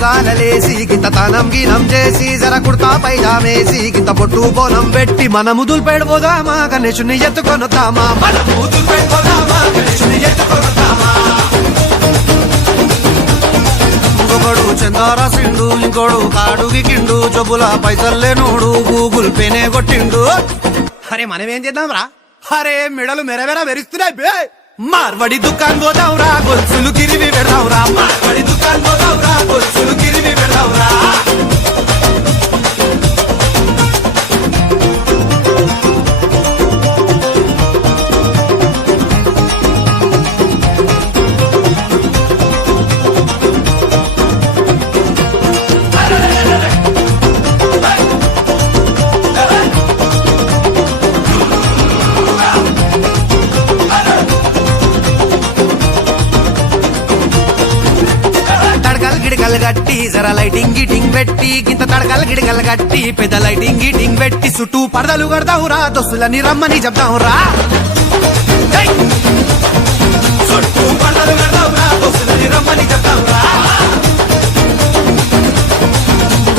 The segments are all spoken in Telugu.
పొద్దుగాలలేసి గింత తానం గీనం చేసి జర కుర్తా పైజామేసి గింత పొట్టు బోనం పెట్టి మనము దుల్పెడిపోదామా గణేశుని ఎత్తుకొనుతామా మనము దుల్పెడిపోదామా గణేశుని ఎత్తుకొనుతామా ఇంకొకడు చందారాసిండు ఇంకోడు కాడుగి కిండు జబ్బుల పైసల్లేనోడు గూగుల్ పేనే కొట్టిండు అరే మనమేం చేద్దాం రా అరే మెడలు మెరవెర వెరుస్తున్నాయి బే మార్వడి దుకాన్ పోదావురా గొలుసులు గిరివి పెడదావురా మార్వడి దుకాన్ పోదావురా గొలుసులు గిరివి పెడదావురా గట్టి జర లైటింగ్ గిటింగ్ పెట్టి గింత తడకల గిడగల గట్టి పెద్ద లైటింగ్ గిటింగ్ పెట్టి చుట్టూ పడదలు కడదావురా దోస్తులని రమ్మని చెప్దావురా చుట్టూ పడదలు కడదావురా దోస్తులని రమ్మని చెప్దావురా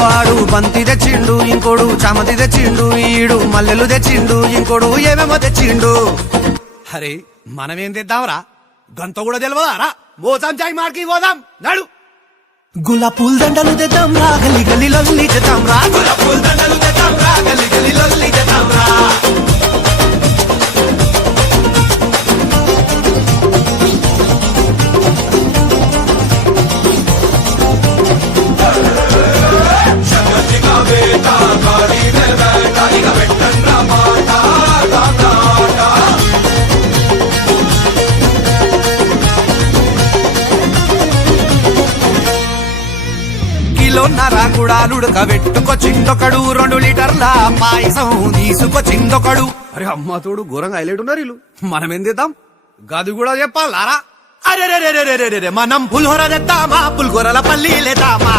వాడు బంతి తెచ్చిండు ఇంకోడు చామతి తెచ్చిండు ఈడు మల్లెలు తెచ్చిండు ఇంకోడు ఏమేమో తెచ్చిండు అరే మనమేం తెద్దాంరా గంత కూడా తెలియదారా మోసాం చాయ్ మార్కి పోదాం నడు గులాబ్ పూల దండలు తెద్దాం రా గలి గలి లొల్లి చేద్దాం రా గులాబ్ పూల దండలు తెద్దాం రా గలి గలి లొల్లి చేద్దాం రా కిలోన్నర గుడాలుడక పెట్టుకొచ్చిందొకడు 2 లీటర్ల పాయసం తీసుకొచ్చిందొకడు అరే అమ్మ తోడు ఘోరంగా హైలైట్ ఉన్నారు వీళ్ళు మనం ఏం చేద్దాం గది కూడా చెప్పాలారా అరే మనం పులిహోర తెద్దామా పులిహోరల పల్లీలేద్దామా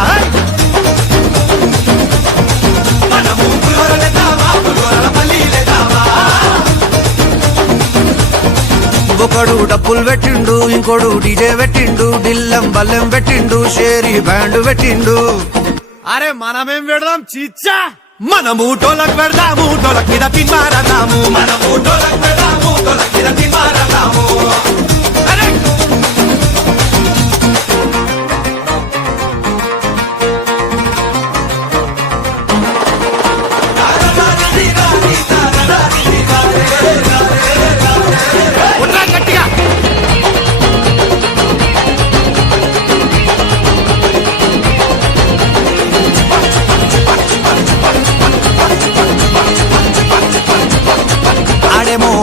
మనము పులిహోర తెద్దామా పులిహోరల పల్లీలేద్దామా ఒకడు డప్పులు పెట్టిండు ఇంకోడు డీజే పెట్టిండు డిల్లం బల్లెం పెట్టిండు షేరీ బ్యాండ్ పెట్టిండు అరే మనమేం పెడదాం చిచ్చా మనము టోలకు పెడదాము టోలక్ మీద తిన్మారదాము మనము టోలకు పెడదాము టోలక్ మీద తిన్మారదాము అరే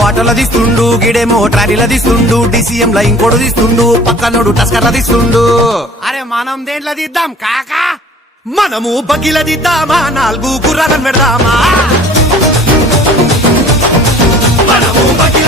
ఆటోల తీస్తుండు గిడేమో ట్రాలీల తీస్తుండు డిసిఎం ల ఇంకోడు తీస్తుండు పక్కనోడు టస్కర్ల తీస్తుండు అరే మనం దేంట్ల తీద్దాం కాకా మనము బగ్గిల తీద్దామా 4 గుర్రాలను పెడదామా మనము బగ్గిల